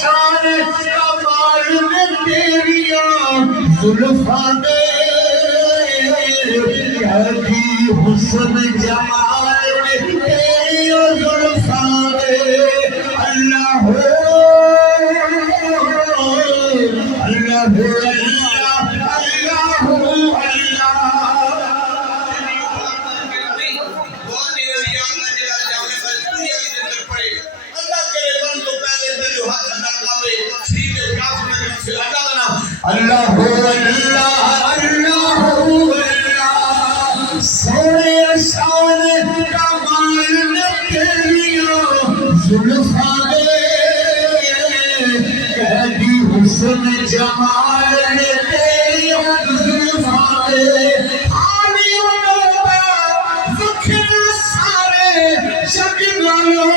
شان کمال میں تیریاں زلفاں دے کہتی حسن جمال میں تیریاں زلفاں دے اللہ ہو اللہ ہو اللہ ہو اللہ اللہ ہو اللہ سونے شان کمال میں تیریاں زلفاں دے کہتی حسن جمال میں تیریاں زلفاں دے آنی انہوں وکھر سارے جگ نالوں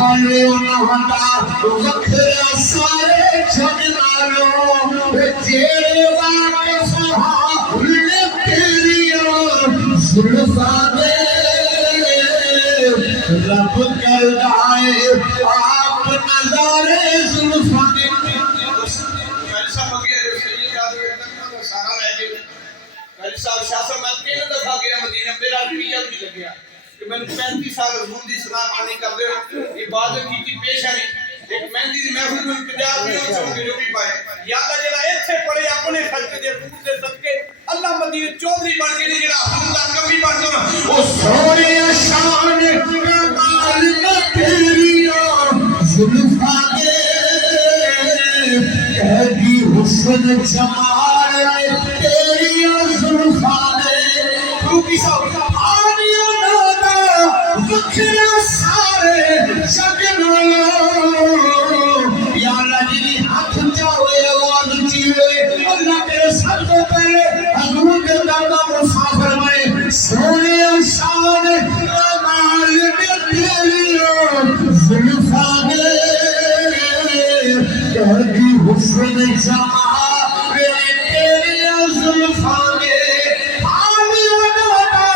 آنی انہوں وکھر سارے جگ نالوں تیرے واقف ہاں تیریاں زلفاں دے رب کردائے آپ نظارے زلفاں دے صاحب شاہ میں تین دفعہ گیا مدینہ میرا رویہ بھی لگیا کہ میں نے 35 سال حضور دی سلام آنے کر دے عبادت کی تھی پیش آنی ایک مہندی دی محفل میں 50 ملین چونکہ جو بھی پائے یاد جڑا ایتھے پڑے اپنے خلق دے روح دے صدقے اللہ مدینہ چودھری بن کے جڑا حمدہ کبھی بن دو او سونے شان کمال میں تیریاں زلفاں دے کہتی حسن جمال میں تیریاں زلفاں دے روکی صاحب آنیاں نادا وکھر سارے جگ نالوں یا اللہ جی ہاتھ چاہے آواز چیوے اللہ تیرے سب سے پہلے حضور کے دربار مسافر بنے سونے شان کمال میں تیریاں زلفاں دے کہتی حسن جمال میں تیریاں زلفاں دے آنی ونادا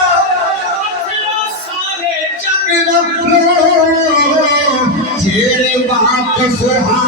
سارے جگ نالوں تیرے واقف ہاں